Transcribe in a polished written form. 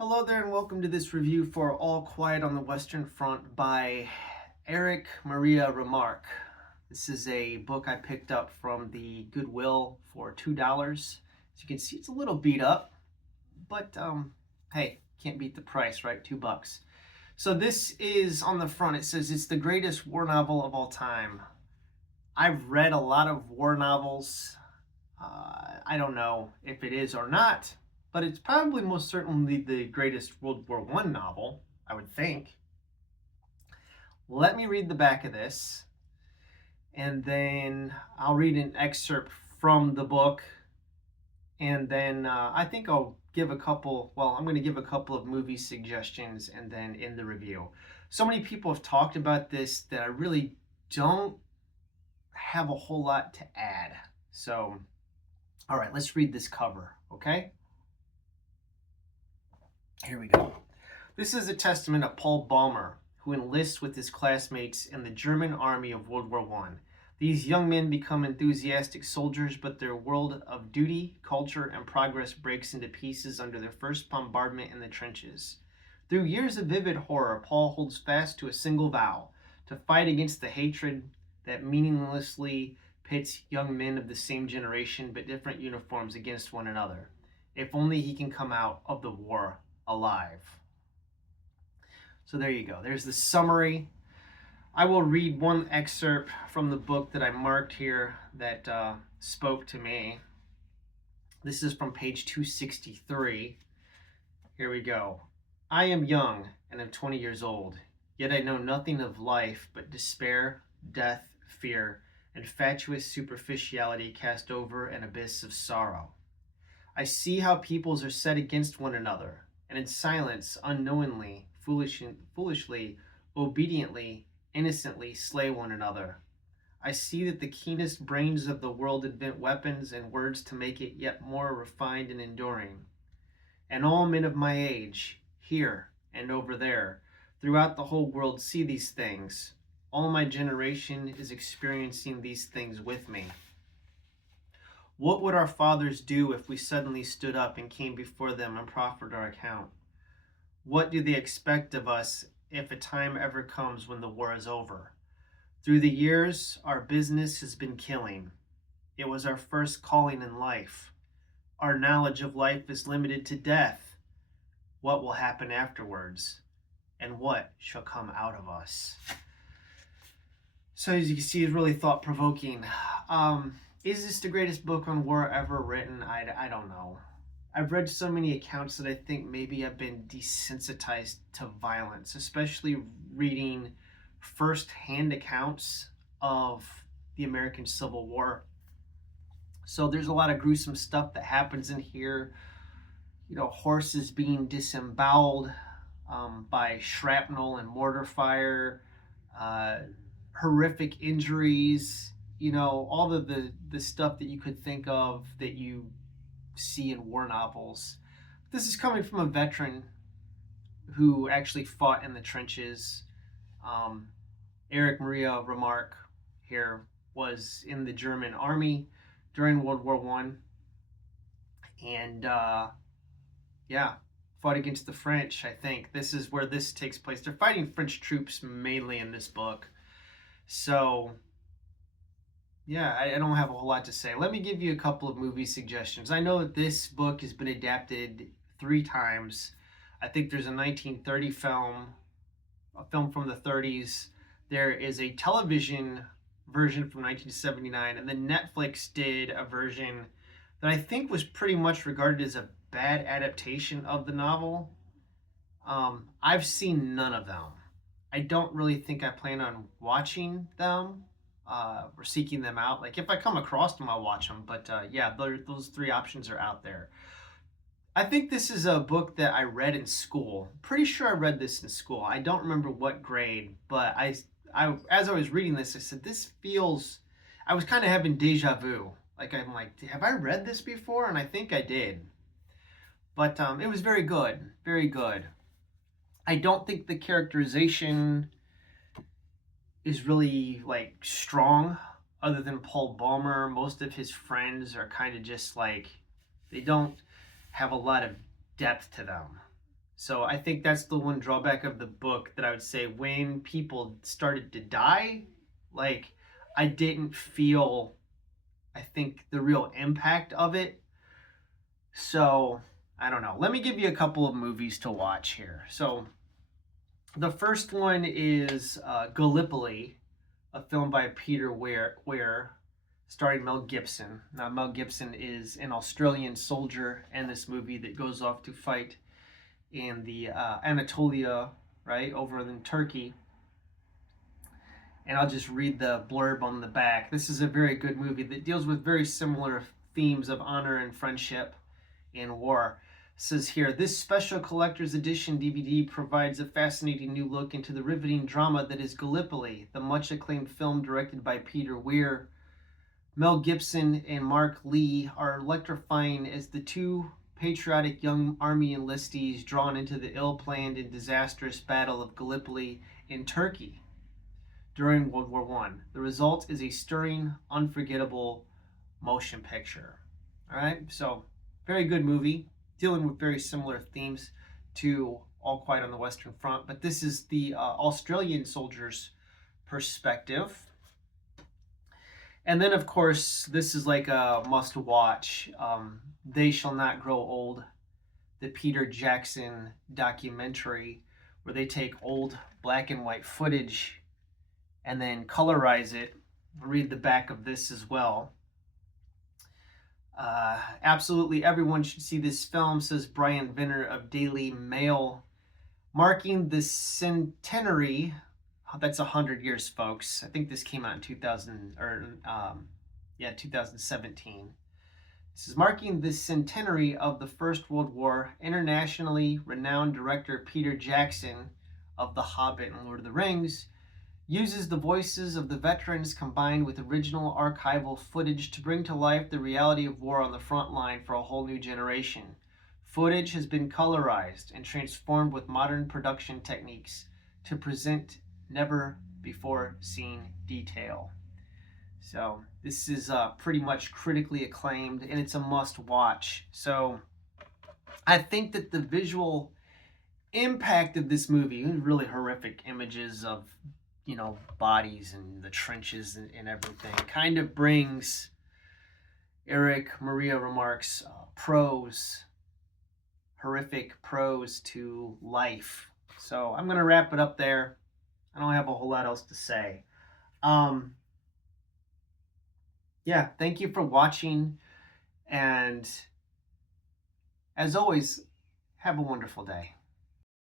Hello there and welcome to this review for All Quiet on the Western Front by Eric Maria Remarque. This is a book I picked up from the Goodwill for $2. As you can see, it's a little beat up, but hey, can't beat the price, right? $2. So this is on the front. It says it's the greatest war novel of all time. I've read a lot of war novels. I don't know if it is or not, but it's probably most certainly the greatest World War I novel, I would think. Let me read the back of this, and then I'll read an excerpt from the book, and then I think I'll give I'm going to give a couple of movie suggestions and then in the review. So many people have talked about this that I really don't have a whole lot to add. So, all right, let's read this cover, okay? Here we go. This is a testament of Paul Baumer, who enlists with his classmates in the German army of World War I. These young men become enthusiastic soldiers, but their world of duty, culture, and progress breaks into pieces under their first bombardment in the trenches. Through years of vivid horror, Paul holds fast to a single vow: to fight against the hatred that meaninglessly pits young men of the same generation but different uniforms against one another. If only he can come out of the war alive. So there you go. There's the summary. I will read one excerpt from the book that I marked here that spoke to me. This is from page 263. Here we go. I am young and am 20 years old, yet I know nothing of life but despair, death, fear, and fatuous superficiality cast over an abyss of sorrow. I see how peoples are set against one another, and in silence, unknowingly, foolishly, obediently, innocently slay one another. I see that the keenest brains of the world invent weapons and words to make it yet more refined and enduring. And all men of my age, here and over there, throughout the whole world, see these things. All my generation is experiencing these things with me. What would our fathers do if we suddenly stood up and came before them and proffered our account? What do they expect of us if a time ever comes when the war is over? Through the years, our business has been killing. It was our first calling in life. Our knowledge of life is limited to death. What will happen afterwards? And what shall come out of us? So as you can see, it's really thought-provoking. Is this the greatest book on war ever written? I don't know. I've read so many accounts that I think maybe I've been desensitized to violence, especially reading first-hand accounts of the American Civil War. So there's a lot of gruesome stuff that happens in here. You know, horses being disemboweled by shrapnel and mortar fire, horrific injuries, you know, all of the stuff that you could think of that you see in war novels. This is coming from a veteran who actually fought in the trenches. Eric Maria Remarque here was in the German army during World War I, and fought against the French. I think this is where this takes place. They're fighting French troops mainly in this book. So yeah, I don't have a whole lot to say. Let me give you a couple of movie suggestions. I know that this book has been adapted 3 times. I think there's a 1930 film, a film from the 30s. There is a television version from 1979, and then Netflix did a version that I think was pretty much regarded as a bad adaptation of the novel. I've seen none of them. I don't really think I plan on watching them or seeking them out. Like if I come across them, I'll watch them. But yeah, those 3 options are out there. I think this is a book that I read in school. Pretty sure I read this in school. I don't remember what grade, but I as I was reading this, I said, this feels, I was kind of having deja vu. Like I'm like, have I read this before? And I think I did. But it was very good, very good. I don't think the characterization is really like strong other than Paul Baumer. Most of his friends are kind of just like, they don't have a lot of depth to them. So I think that's the one drawback of the book that I would say when people started to die, like I didn't feel, I think, the real impact of it. So I don't know. Let me give you a couple of movies to watch here. So the first one is Gallipoli, a film by Peter Weir, starring Mel Gibson. Now, Mel Gibson is an Australian soldier in this movie that goes off to fight in the Anatolia, right, over in Turkey. And I'll just read the blurb on the back. This is a very good movie that deals with very similar themes of honor and friendship in war. It says here, this special collector's edition DVD provides a fascinating new look into the riveting drama that is Gallipoli, the much acclaimed film directed by Peter Weir. Mel Gibson and Mark Lee are electrifying as the two patriotic young army enlistees drawn into the ill-planned and disastrous Battle of Gallipoli in Turkey during World War I. The result is a stirring, unforgettable motion picture. All right, so very good movie, dealing with very similar themes to All Quiet on the Western Front, but this is the Australian soldiers' perspective. And then, of course, this is like a must-watch. They Shall Not Grow Old, the Peter Jackson documentary, where they take old black and white footage and then colorize it. Read the back of this as well. Absolutely everyone should see this film, says Brian Venner of Daily Mail. Marking the centenary, that's 100 years, folks. I think this came out in 2017. This is marking the centenary of the First World War. Internationally renowned director Peter Jackson of The Hobbit and Lord of the Rings uses the voices of the veterans combined with original archival footage to bring to life the reality of war on the front line for a whole new generation. Footage has been colorized and transformed with modern production techniques to present never before seen detail. So this is pretty much critically acclaimed, and it's a must watch. So I think that the visual impact of this movie, really horrific images of, bodies and the trenches and everything, kind of brings Eric Maria Remarque's horrific prose to life. So I'm going to wrap it up there. I don't have a whole lot else to say. Yeah, thank you for watching. And as always, have a wonderful day.